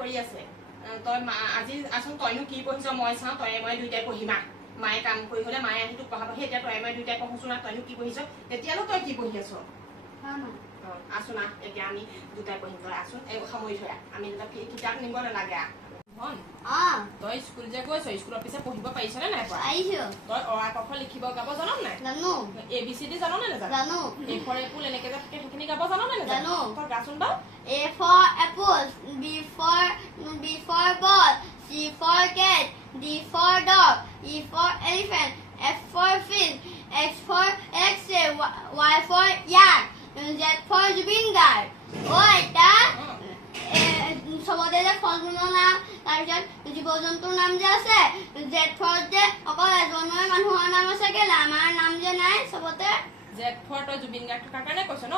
কৰি আছে তই আজি আচোন তইনো কি পঢ়িছ মই চাওঁ তই মই দুইটাই পঢ়িমা মায়ে কাম কৰি হলে মায়ে আহি তোক পঢ়াবহি এতিয়া তই মই দুইটাই পঢ়োছো না তইনো কি পঢ়িছ এতিয়ানো তই কি পঢ়ি আছ আছো না এতিয়া আমি দুটাই পঢ়িম তই আচোন সামৰি থৈ আমি দুটা কিতাপ নিব নালাগে তই স্কুল যে গৈছ স্কুলৰ পিছে পঢ়িব পাৰিছ নে নাই তই অ আ ক খ লিখিব গাব জান নাই ABCD জান নে নাজানো A for apple এনেকে যে থাকে সেইখিনি গাব জান নে নাজানো তই গাচোন বাৰু A for apple, B for ball, C for cat, D for dog, E for elephant, F for fish, X for X-ray, Y for yak, Z for Zubin Garg. Oh, এটা সবতে যে ফলমূলৰ নাম তাৰপিছত জীৱ-জন্তুৰ নাম যে আছে Z for যে অকল এজনৰ মানুহৰ নাম আছে কেলে আমাৰ নাম যে নাই সবতে Z for তই জুবিন গাৰ্গ থকাৰ কাৰণে কৈছ ন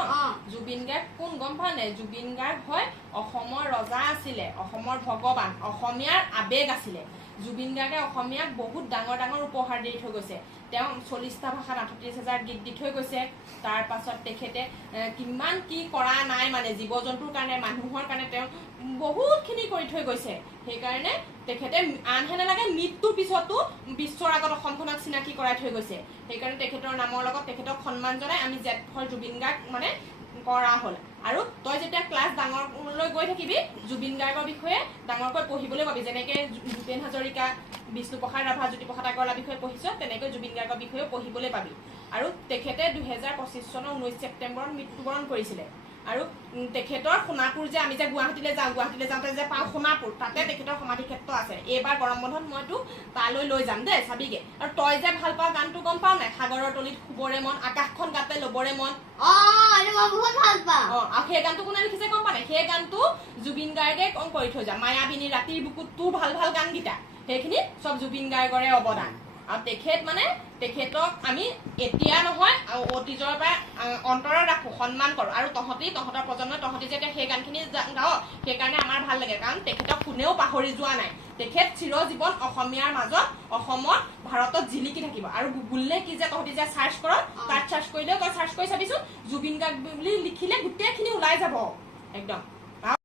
জুবিন গাৰ্গ কোন গম পোৱা নাই জুবিন গাৰ্গ হয় অসমৰ ৰজা আছিলে অসমৰ ভগৱান অসমীয়াৰ আবেগ আছিলে জুবিন গাৰ্গে অসমীয়াক বহুত ডাঙৰ ডাঙৰ উপহাৰ দি থৈ গৈছে তেওঁ 40টা ভাষাত 38,000 গীত দি থৈ গৈছে তাৰ পাছত তেখেতে কিমান কি কৰা নাই মানে জীৱ-জন্তুৰ কাৰণে মানুহৰ কাৰণে তেওঁ বহুতখিনি কৰি থৈ গৈছে সেইকাৰণে তেখেতে আনহে নালাগে মৃত্যুৰ পিছতো বিশ্বৰ আগত অসমখনক চিনাকি কৰাই থৈ গৈছে সেইকাৰণে তেখেতৰ নামৰ লগত তেখেতক সন্মান জনাই আমি Z for জুবিন গাৰ্গ মানে কৰা হ'ল আৰু তই যেতিয়া ক্লাছ ডাঙৰলৈ গৈ থাকিবি জুবিন গাৰ্গৰ বিষয়ে ডাঙৰকৈ পঢ়িবলৈ পাবি যেনেকৈ ভূপেন হাজৰিকা বিষ্ণুপ্ৰসাদ ৰাভা জ্যোতিপ্ৰসাদ আগৰৱালাৰ বিষয়ে পঢ়িছ তেনেকৈ জুবিন গাৰ্গৰ বিষয়েও পঢ়িবলৈ পাবি আৰু তেখেতে 2025 চনৰ 19 ছেপ্টেম্বৰত মৃত্যুবৰণ কৰিছিলে আৰু তেখেতৰ সোণাপুৰ যে আমি যে গুৱাহাটীলৈ যাওঁতে যে পাওঁ সোণাপুৰ তাতে তেখেতৰ সমাধি ক্ষেত্ৰ আছে এইবাৰ গৰম বন্ধত মই তোক তালৈ লৈ যাম দেই চাবিগে আৰু তই যে ভাল পাওঁ গানটো গম পাওঁ নাই সাগৰৰ তলিত শুবৰে মন আকাশখন গাতে ল'বৰে মন মই বহুত ভাল পাওঁ আৰু সেই গানটো কোনে লিখিছে গম পা নাই সেই গানটো জুবিন গাৰ্গে কৰি থৈ যা মায়াবিনী ৰাতিৰ বুকুত তোৰ ভাল ভাল গানকেইটা সেইখিনি চব জুবিন গাৰ্গৰে অৱদান আৰু তেখেত মানে তেখেতক আমি এতিয়া নহয় অতীজৰ পৰা অন্তৰত ৰাখো সন্মান কৰোঁ আৰু তহঁতৰ প্ৰজন্মই তহঁতি যেতিয়া সেই গানখিনি গাৱ সেইকাৰণে আমাৰ ভাল লাগে কাৰণ তেখেতক কোনেও পাহৰি যোৱা নাই তেখেত চিৰজীৱন অসমীয়াৰ মাজত অসমত ভাৰতত জিলিকি থাকিব আৰু গুগলে কি যে তহঁতি যে চাৰ্চ কৰ তাত চাৰ্চ কৰিলেও তই চাৰ্চ কৰি চাবিচোন জুবিন গাৰ্গ বুলি লিখিলে গোটেইখিনি ওলাই যাব একদম